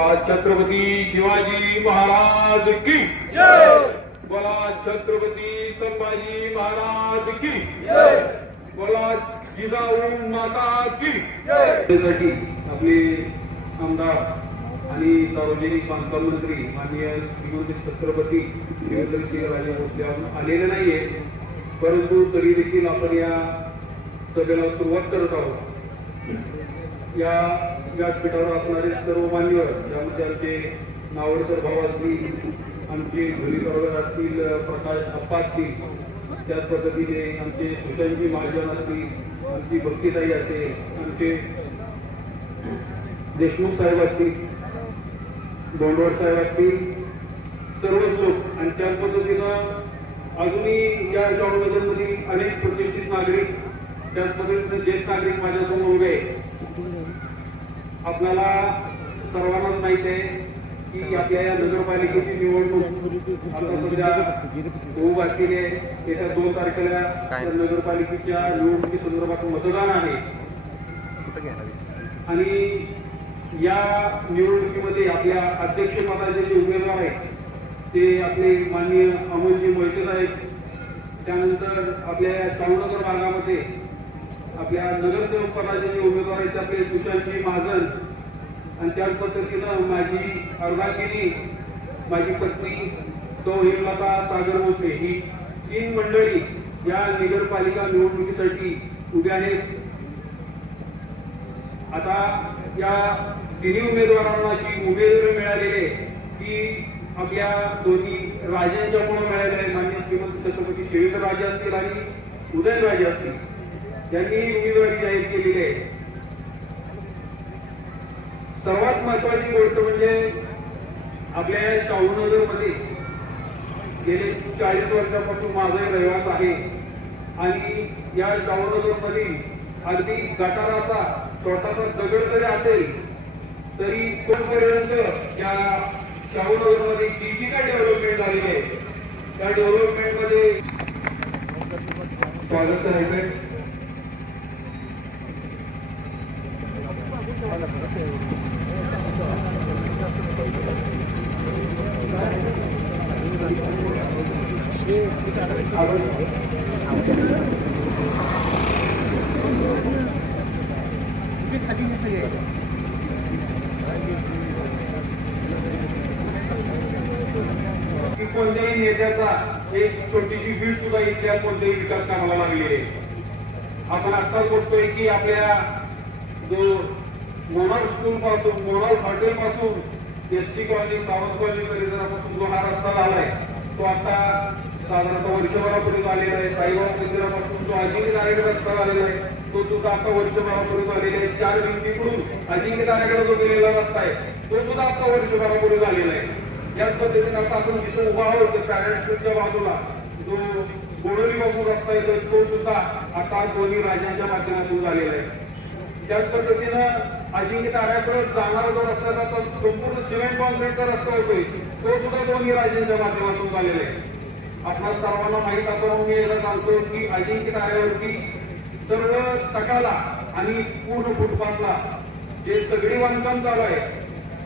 बोला छत्रपती शिवाजी महाराज की. बोला छत्रपती संभाजी महाराज की. बोला जिजाऊ माता की. त्यासाठी आपले आमदार आणि सार्वजनिक बांधकाम मंत्री माननीय श्रीमंत छत्रपती शिवेंद्र सिंहराजे भोसले अजून आलेले नाहीये. परंतु तरी देखील आपण या सभेला सुरुवात करत आहोत. या व्यासपीठावर असणारे सर्व मान्यवर ज्यामध्ये आमचे नावडकर भाऊ असतील आमचे धुली परिवारातील प्रकाश अप्पा असतील त्याच पद्धतीने आमचे सुशांतजी महाजन असतील आमची भक्तीताई असेल आमचे देशमुख साहेब असतील दोंडवड साहेब असतील सर्वच लोक आणि त्याच पद्धतीनं अजूनही या शाळेमधील अनेक प्रतिष्ठित नागरिक त्याच पद्धतीनं ज्येष्ठ नागरिक माझ्यासमोर उभे आपल्याला सर्वांनाच माहीत आहे की आपल्या या नगरपालिकेची निवडणूक आता सध्या होऊ बाकी आहे. येत्या दोन तारखेला नगरपालिकेच्या निवडणुकी संदर्भात मतदान आहे. आणि या निवडणुकीमध्ये आपल्या अध्यक्षपदाचे जे उमेदवार आहेत ते आपले माननीय अमोलजी मोहिते साहेब त्यानंतर आपल्या शाहूनगर भागामध्ये आपल्या नगरसेवक पदाचे जे उमेदवार आहेत आपले सुशांतजी महाजन आणि त्याच पद्धतीनं माझी अर्धागिरी माझी पत्नी सौ हेमलता सागर भोसले ही तीन मंडळी या नगरपालिका निवडणुकीसाठी उभ्या आहेत. आता या तिन्ही उमेदवारांना जी उमेदवारी मिळालेली आहे ती आपल्या दोन्ही राजांच्या पुढे मिळालेली आहे. मान्य श्रीमंत छत्रपती शिवेंद्र राजे असतील आणि उदयनराजे असतील. यांनी उमेदवारी जाहीर केलेली आहे. सर्वात महत्वाची गोष्ट म्हणजे आपल्या या शाहूनगरमध्ये गेले चाळीस वर्षापासून माझा रहिवास आहे. आणि या शाहूनगरमध्ये अगदी गटाराचा छोटासा दगड जरी असेल तरी तोपर्यंत या शाहूनगरमध्ये जी जी काही डेव्हलपमेंट झालेली आहे त्या डेव्हलपमेंटमध्ये स्वागत करायचंय आपण की कोणत्याही नेत्याचा एक छोटीशी बीड सुद्धा इथल्या कोणत्याही विकास कामाला लागली आहे आपण आत्ताच बघतोय की आपल्या जो मोनाल स्कूल पासून मोनाल हॉटेल पासून S T colony Sawant colony परिसरापासून जो हा रस्ता झालाय तो आता साधारणतः वर्षभरापूर्वी आलेला आहे. साईबाबा मंदिरापासून जो अजिंक्य तारेकडे रस्ता झालेला आहे तो सुद्धा आता वर्षभरापूर्वी आलेला आहे. चार भिंतीकडून अजिंक्य तारेकडे जो गेलेला रस्ता आहे तो सुद्धा आता वर्षभरापूर्वी झालेला आहे. याच पद्धतीने आता आपण जिथे उभा आहोत पॅरेंट स्कूलच्या बाजूला जो गोडोली बाबू रस्ता येतो तो सुद्धा आता दोन्ही राज्यांच्या माध्यमातून झालेला आहे. त्याच पद्धतीनं अजिंक्य ताऱ्याकडे जाणारा जो रस्ता आहे, तो संपूर्ण सिमेंट कॉन्क्रीटचा रस्ता होतोय तो सुद्धा दोन्ही राज्यांच्या माध्यमातून झालेला आहे. आपल्या सर्वांना माहीत असं मी याला सांगतो की अजिंक्य ताऱ्यावरती सर्व तटाला आणि पूर्ण फुटपाथला जे तगडी बांधकाम चालू आहे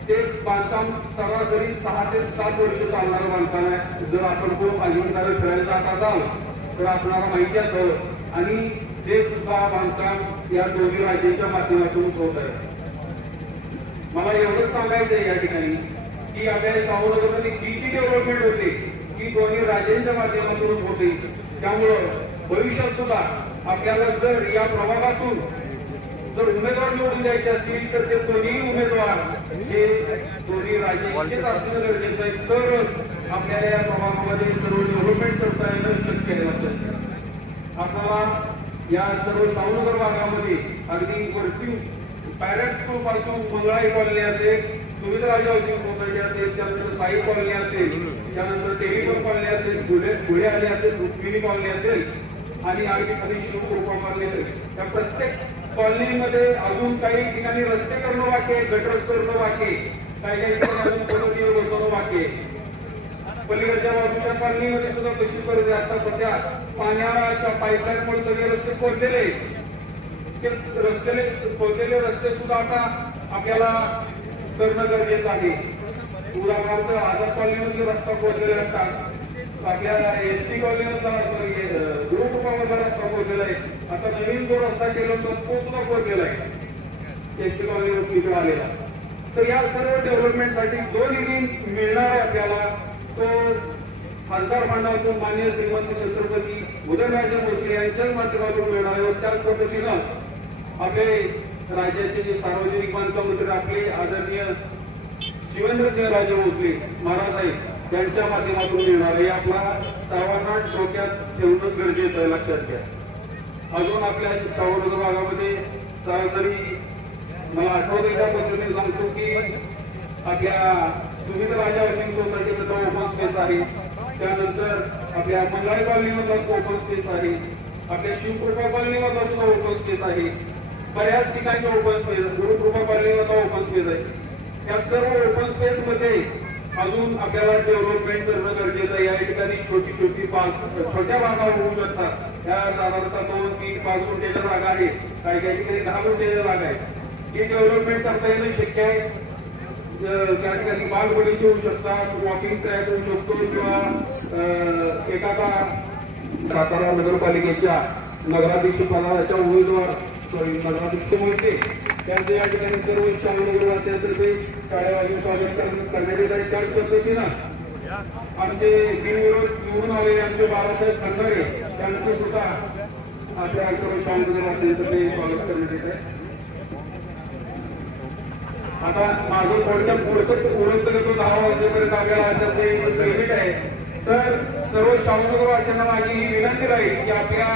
ते बांधकाम सरासरी सहा ते सात वर्ष चालणारं बांधकाम आहे. जर आपण तो अजिंक्य फिरायला जात असाल तर आपल्याला माहिती असावं आणि ते सुद्धा बांधकाम या दोन्ही राज्यांच्या माध्यमातून होत आहे. मला एवढंच सांगायचं आहे या ठिकाणी की आपल्या सावरमध्ये जी जी डेव्हलपमेंट होते ती दोन्ही राज्यांच्या माध्यमातून होते. त्यामुळं भविष्यात सुद्धा आपल्याला जर या प्रभागातून जर उमेदवार निवडून द्यायचे असतील तर ते दोन्ही उमेदवार हे दोन्ही राज्यांचेच असणं गरजेचं आहे. तरच आपल्याला या प्रभागामध्ये सर्व डेव्हलपमेंट करता येणं शक्य आहे. आपल्याला या सर्व शाहूनगर भागामध्ये अगदी वरती पॅरेट स्कूल पासून मंगळाई कॉलनी असेल सुविधराज हाऊसिंग सोसायटी असेल त्यानंतर साई कॉलनी असेल त्यानंतर टेलिकॉम कॉलनी असेल गुढे गुढे आले असेल रुक्मिणी कॉलनी असेल आणि अगदी कधी शिवकृपा कॉलनी असेल. त्या प्रत्येक कॉलनीमध्ये अजून काही ठिकाणी रस्ते करणं बाकी आहे गटरस करणं बाकी काही काही ठिकाणी अजून पद्धतीवर बसवणं बाकी पलीकडच्या बाजूच्या पाणीमध्ये सुद्धा कशी परिस्थिती आहे. आता सध्या पाण्याच्या पाईपलाईनमुळे सगळे रस्ते खोदलेले आहेत. ते रस्ते खोदलेले रस्ते सुद्धा आता आपल्याला करणं गरजेचं आहे उदाहरणार्थ आझाद कॉलनीमध्ये रस्ता खोदलेला असतात आपल्या एस टी कॉलनीमधला रस्ता खोदलेला आहे आता नवीन जो रस्ता केला होता तो सुद्धा खोदलेला आहे एस टी कॉलनीवर इकडे आलेला तर या सर्व डेव्हलपमेंटसाठी जो निधी मिळणार आहे आपल्याला तो खासदार फंडातून मान्य श्रीमंत छत्रपती उदयनराजे भोसले यांच्याच माध्यमातून मिळणार आहे व त्याच पद्धतीनं आपले राज्याचे जे सार्वजनिक बांधकाम मंत्री आपले आदरणीय शिवेंद्रसिंह राजे भोसले महाराज यांच्या माध्यमातून मिळणार आहे. हे आपला सर्वांना डोक्यात ठेवणं गरजेचं आहे लक्षात घ्या. अजून आपल्या सावरकर भागामध्ये सरासरी मला आठवत त्या पद्धतीने सांगतो की आपल्या सुमित राजा हाऊसिंग सोसायटीमधला ओपन स्पेस आहे. त्यानंतर आपल्या मंगळाई कॉलनीमधला ओपन स्पेस आहे. आपल्या शिवकृपा कॉलनीमधला सुद्धा ओपन स्पेस आहे. बऱ्याच ठिकाणी ओपन स्पेस गुरुकृपा कॉलनीमधला ओपन स्पेस आहे. या सर्व ओपन स्पेस मध्ये अजून आपल्याला डेव्हलपमेंट करणं गरजेचं आहे. या ठिकाणी छोटी छोटी बाग छोट्या बागा होऊ शकतात. या साधारणतः दोन तीन पाच गुंठ्याच्या जागा आहे काही काही ठिकाणी दहा गुंठ्याच्या जागा आहे ही डेव्हलपमेंट करता येणं शक्य आहे. त्या ठिकाणी बाग घेऊ होऊ शकतात वॉकिंग ट्रॅक होऊ शकतो किंवा एखादा सातारा नगरपालिकेच्या नगराध्यक्ष पदाच्या उमेदवार सॉरी नगराध्यक्ष मोहिते त्यांचं या ठिकाणी सर्व शाहनगरवासियांतर्फे टाळेवाजी स्वागत करण्यात येत आहे त्याच पद्धतीनं आमचे बिनविरोध निवडून आले आमचे बाळासाहेब खंडारे यांचं सुद्धा आपल्या सर्व शाहनगरवासियांतर्फे स्वागत करण्यात येत आहे. आता माझं थोडक्यात पुढचं ओळख करतो दहा वाजेपर्यंत आपल्याला त्याचं लिमिट आहे. तर सर्व शाहनगरवासियांना माझी ही विनंती राहील की आपल्या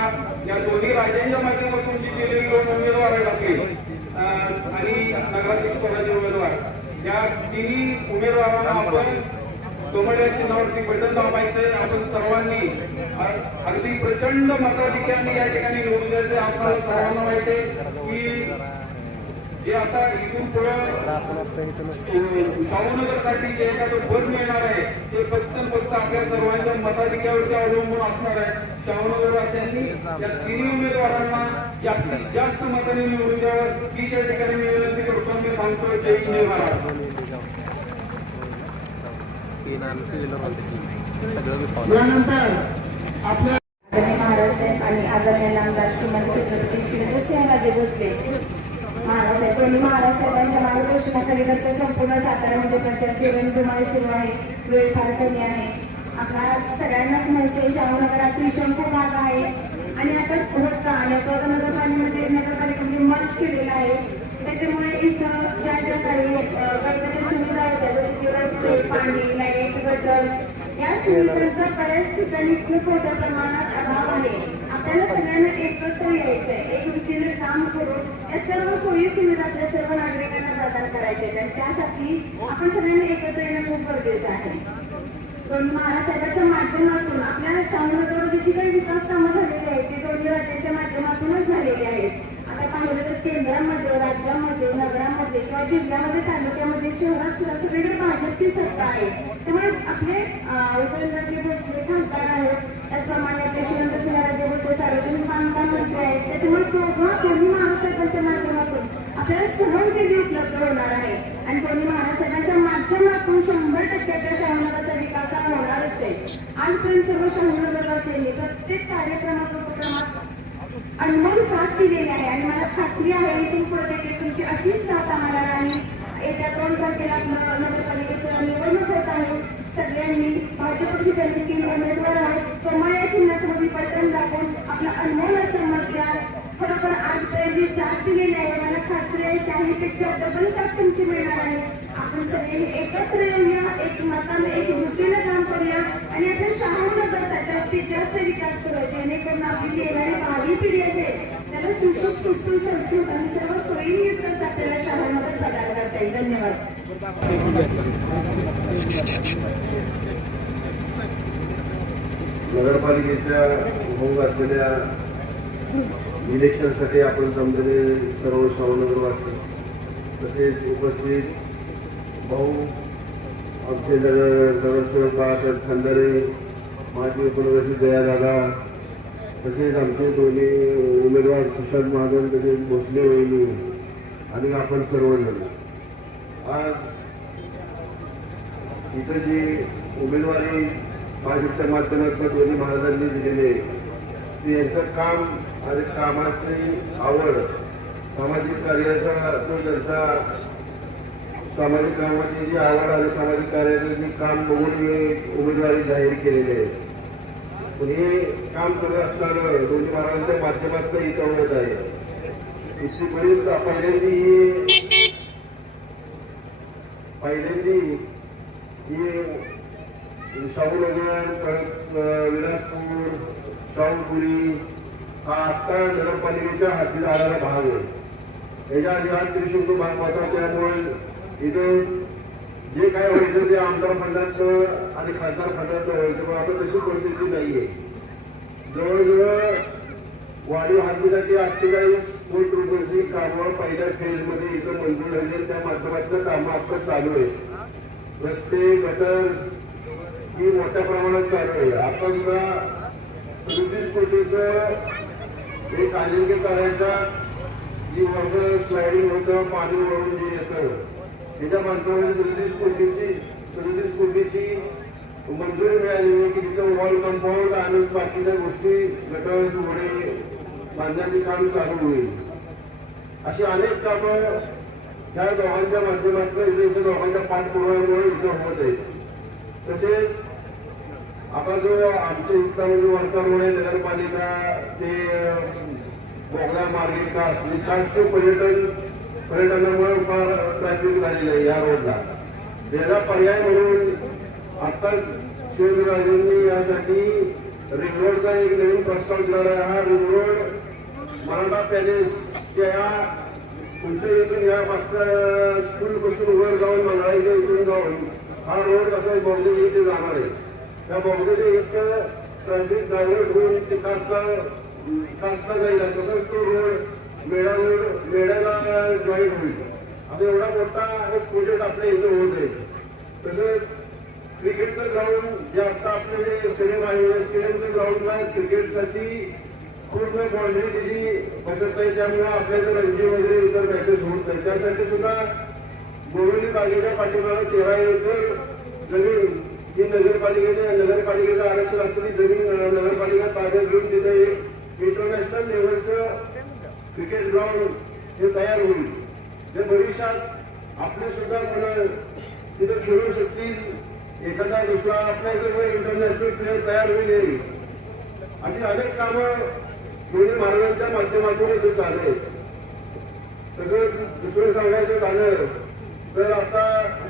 या दोन्ही राज्यांच्या माध्यमातून जी दिलेली दोन उमेदवार आहेत आपले आणि नगराध्यक्ष पदाचे उमेदवार या तिन्ही उमेदवारांना आपण कमळ्याच्या नावावरती बटन दाबायचं आपण सर्वांनी अगदी प्रचंड मताधिक्याने या ठिकाणी निवडून द्यायचं आपल्याला सर्वांना माहिती आहे की जे आता इथून पुढं शाहूनगर साठी जे एखादं पद मिळणार आहे ते फक्त फक्त आपल्या सर्वांच्या मताधिक्यावरती अवलंबून असणार आहे. शाहूनगरवासियांनी या तिन्ही उमेदवारांना जास्तीत जास्त मताने निवडून द्यावं. ही त्या ठिकाणी मी विनंती करतो मी सांगतो जय हिंद, जय महाराज यानंतर आपल्या आदरणीय महाराजसाहेब आणि आदरणीय नामदार श्रीमंत छत्रपती शिवसिंहराजे भोसले महाराजसाहेब त्यांनी महाराजसाहेबांच्या मार्गदर्शनाखाली तर संपूर्ण साताऱ्यामध्ये प्रचार जीवन तुम्हाला सुरू आहे. वेळ फार कमी आहे. आपल्या सगळ्यांनाच माहिती आहे शाहूनगर अतिशय भाग आहे. आणि आता होता आणि आता नगरपालिकेमध्ये नगरपालिकेमध्ये मर्ज केलेला आहे. त्याच्यामुळे इथं ज्या ज्या काही गटाच्या सुविधा होत्या जसं की रस्ते पाणी लाइट गटर्स या सुविधांचा बऱ्याच ठिकाणी खूप मोठ्या प्रमाणात अभाव आहे. आपल्याला सगळ्यांना एकत्र यायचंय. एक रीतीने काम करून या सर्व सोयी सुविधा त्या सर्व नागरिकांना प्रदान करायच्या आहेत? त्यासाठी आपण सगळ्यांनी एकत्र येणं खूप गरजेचं आहे. दोन महाराष्ट्राच्या माध्यमातून आपल्या शाहनगरमध्ये जी काही विकास कामं झालेली आहेत ती दोन्ही राज्याच्या माध्यमातूनच झालेली आहेत. आता पाहिलं तर केंद्रामध्ये राज्यामध्ये नगरामध्ये किंवा जिल्ह्यामध्ये तालुक्यामध्ये शहरात सुद्धा सगळीकडे भाजपची सत्ता आहे. त्यामुळे आपले अं, उदयनराजे भोसले खासदार आहेत त्याचप्रमाणे आपले शिवंतसिंहराजे भोसले सार्वजनिक बांधकाम मंत्री आहेत त्याच्यामुळे दोघं दोन्ही महाराष्ट्राच्या माध्यमातून? आपल्याला सहज निधी उपलब्ध होणार आहे. आणि दोन्ही महाराष्ट्राच्या माध्यमातून शंभर टक्क्याच्या शहराचा विकास हा होणारच आहे. आजपर्यंत सर्व शहरावासियांनी प्रत्येक कार्यक्रमात उपक्रमात अनमोल साथ दिलेली आहे. आणि मला खात्री आहे इथून पुढे तुमची अशीच साथ आम्हाला आणि येत्या दोन तारखेला नगरपालिकेचं निवडणूक होत आहे. सगळ्यांनी भाजपची त्यांनी तीन उमेदवार आहेत कमळ या चिन्हासमोर दाखवून आपला अनमोल असं मत द्या. खरोखर आजपर्यंत जी साथ दिलेली आहे मला खात्री आहे त्याहीपेक्षा डबल साथ तुमची मिळणार आहे. आपण सगळे एकत्र येऊया एक मताने एक जुटीनं काम करूया आणि आपण शहानगरचा जास्तीत जास्त विकास करूया. जेणेकरून आपली जी येणारी भावी पिढी असेल त्याला सुशिक सुसून संस्कृत आणि सर्व सोयीयुक्त असं आपल्याला शहानगर प्रदान करता येईल. धन्यवाद. नगरपालिकेच्या होऊ घातलेल्या इलेक्शनसाठी आपण जमलेले सर्व शाहूनगरवासी तसेच उपस्थित भाऊ आमचे नगर नगरसेवक बाळासाहेब खंदारे माजी उपनगराचे दयादादा तसेच आमचे दोन्ही उमेदवार सुशांत महाजन तसेच भोसले वहिनी आणि आपण सर्वजण. आज इथं जी उमेदवारी भाजपच्या माध्यमातून दोन्ही महाराजांनी दिलेली आहे ते यांचं काम आणि कामाची आवड सामाजिक कार्याचा तो त्यांचा सामाजिक कामाची जी आवड आणि सामाजिक कार्याचं जे काम बघून मी उमेदवारी जाहीर केलेली आहे. हे काम करत असताना दोन्ही महाराजांच्या माध्यमातून इथं होत आहे. इथेपर्यंत पहिल्यांदा ही पहिल्यांदी ही शाहूनगर परत विलासपूर शाहूपुरी हा आत्ता नगरपालिकेच्या हाती जाणारा भाग आहे. याच्या आधी हा त्रिशुद्ध भाग होता त्यामुळे इथं जे काय व्हायचं ते आमदार फंडात आणि खासदार फंडात व्हायचं पण आता तशी परिस्थिती नाहीये. जवळजवळ वाढीव हातीसाठी अठ्ठेचाळीस कोटी रुपयाची कामं पहिल्या फेजमध्ये इथं मंजूर झाली आहेत. त्या माध्यमातलं कामं आपलं चालू आहे रस्ते गटर ही मोठ्या प्रमाणात चालू आहे आता सुद्धा सदतीस कोटीचं एक आलिंग करायचा जी वर्ग स्लायडिंग होतं पाणी वळून जे येतं त्याच्या माध्यमाने सदतीस कोटीची सदतीस कोटीची मंजुरी मिळालेली की तिथं वॉल कंपाऊंड आणि बाकीच्या गोष्टी गटर्स वडे बांधण्याचे काम चालू होईल. अशी अनेक कामं त्या दोघांच्या माध्यमातून इथे इथे दोघांच्या पाठपुराव्यामुळे इथं होत आहेत. तसेच आता जो आमच्या इथला म्हणजे वरचा रोड आहे नगरपालिका ते बोगदा मार्गिका विकासचे पर्यटन पर्यटनामुळे फार ट्रॅफिक झालेलं आहे या रोडला. त्याचा पर्याय म्हणून आता शिवराजांनी यासाठी रिंग रोडचा एक नवीन प्रस्ताव दिला आहे. हा रिंग रोड मराठा पॅलेस या तुमच्या इथून या मागच्या स्कूल पासून वर जाऊन मंगळाईच्या इथून जाऊन हा रोड कसा बॉम्बे इथे जाणार आहे. त्या बॉम्बेच्या इथं ट्रॅफिक डायव्हर्ट होऊन ते कासला कासला जाईल. तसंच तो रोड मेळा रोड मेळ्याला जॉईन होईल. आता एवढा मोठा एक प्रोजेक्ट आपल्या इथं होत आहे. तसंच क्रिकेटचं ग्राउंड जे आता आपले जे स्टेडियम आहे स्टेडियमच्या ग्राउंडला क्रिकेटसाठी पूर्ण बाउंड्री दिली बसत नाही त्यामुळे आपल्या इथं रणजी वगैरे इतर मॅचेस होत नाही त्यासाठी सुद्धा बोरिवली पालिकेच्या पाठिंबाला तेरा एकर जमीन ही नगरपालिकेने नगरपालिकेचं आरक्षण असलेली जमीन नगरपालिका ताब्यात घेऊन तिथे एक इंटरनॅशनल लेवलचं क्रिकेट ग्राउंड हे तयार होईल. जे भविष्यात आपले सुद्धा मुलं तिथे खेळू शकतील. एखादा दुसरा आपल्या इथे इंटरनॅशनल प्लेअर तयार होईल. अशी अनेक कामं दोन्ही महाराजांच्या माध्यमातून इथे चालू आहेत तसंच दुसरं सांगायचं झालं तर आता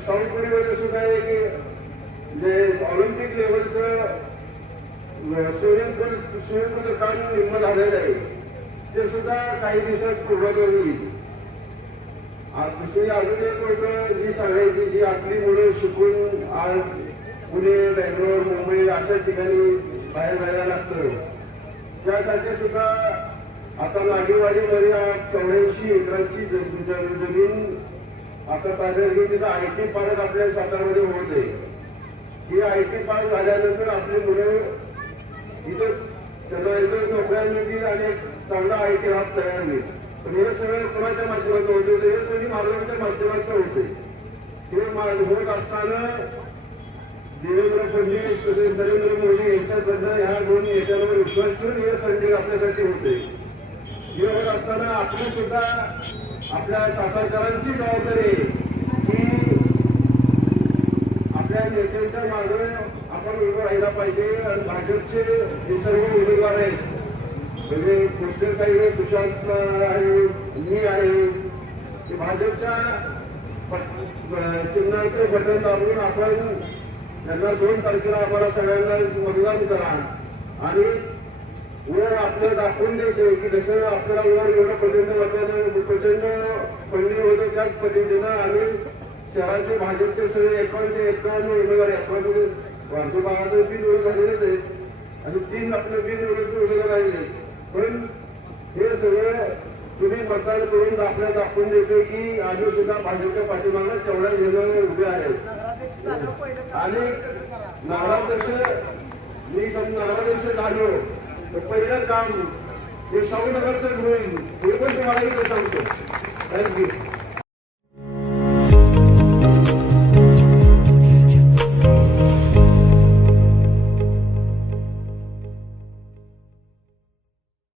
शाहूपुरीमध्ये सुद्धा एक जे ऑलिम्पिक लेवलचं स्विमिंग पूल स्विमिंग पूलचं काम निम्म झालेलं आहे. ते सुद्धा काही दिवसात पूर्ण होईल दुसरी अजून एक गोष्ट जी सांगायची जी आपली मुलं शिकून आज पुणे बेंगलोर मुंबई अशा ठिकाणी बाहेर जायला लागतं. त्यासाठी सुद्धा आता नागेवाडीमध्ये चौऱ्याऐंशी एकरांची जमीन आता ताब्यात घेऊन तिथं आय टी पार्क आपल्या सातारमध्ये होत आहे. ही आय टी पार्क झाल्यानंतर आपली मुलं इथंच त्यांना इथं नोकऱ्या मिळतील आणि एक चांगला आय टी हब तयार होईल. पण हे सगळं कोणाच्या माध्यमातून होते हे दोन्ही माध्यमांच्या माध्यमातून होते हे होत असताना देवेंद्र फडणवीस तसेच नरेंद्र मोदी यांच्याकडनं ह्या दोन नेत्यांवर विश्वास ठेवून हे फंडिंग आपल्यासाठी होते. हे होत असताना आपली सुद्धा आपल्या सातारकरांची जबाबदारी की आपल्या नेत्यांच्या मागे आपण उभं राहायला पाहिजे आणि भाजपचे जे सर्व उमेदवार आहेत. म्हणजे काही सुशांत आहे मी आहे. भाजपच्या पट- चिन्हाचं बटन दाबून आपण त्यांना दोन तारखेला आम्हाला सगळ्यांना मतदान करा आणि वर आपल्याला दाखवून द्यायचं की जसं आपल्याला वर एवढं प्रचंड मतदान प्रचंड पडले होते त्याच पद्धतीनं आम्ही शहराचे भाजपचे सगळे एकावन्नचे एकावन्न उमेदवार एकावन्न वाढतो भागाचं बिन ओळख झालेलेच आहेत असे तीन आपले बिन ओळख उमेदवार राहिले आहेत. पण हे सगळं तुम्ही मतदान करून आपल्याला दाखवून देते की आम्ही सुद्धा भाजपच्या पाठीमागं तेवढ्या निर्णय उभे आहेत. आणि नावाध्यक्ष मी समजा नगराध्यक्ष झालो तर पहिलं काम हे शाहूनगरचं होईल हे पण तुम्हाला इथे सांगतो. थँक्यू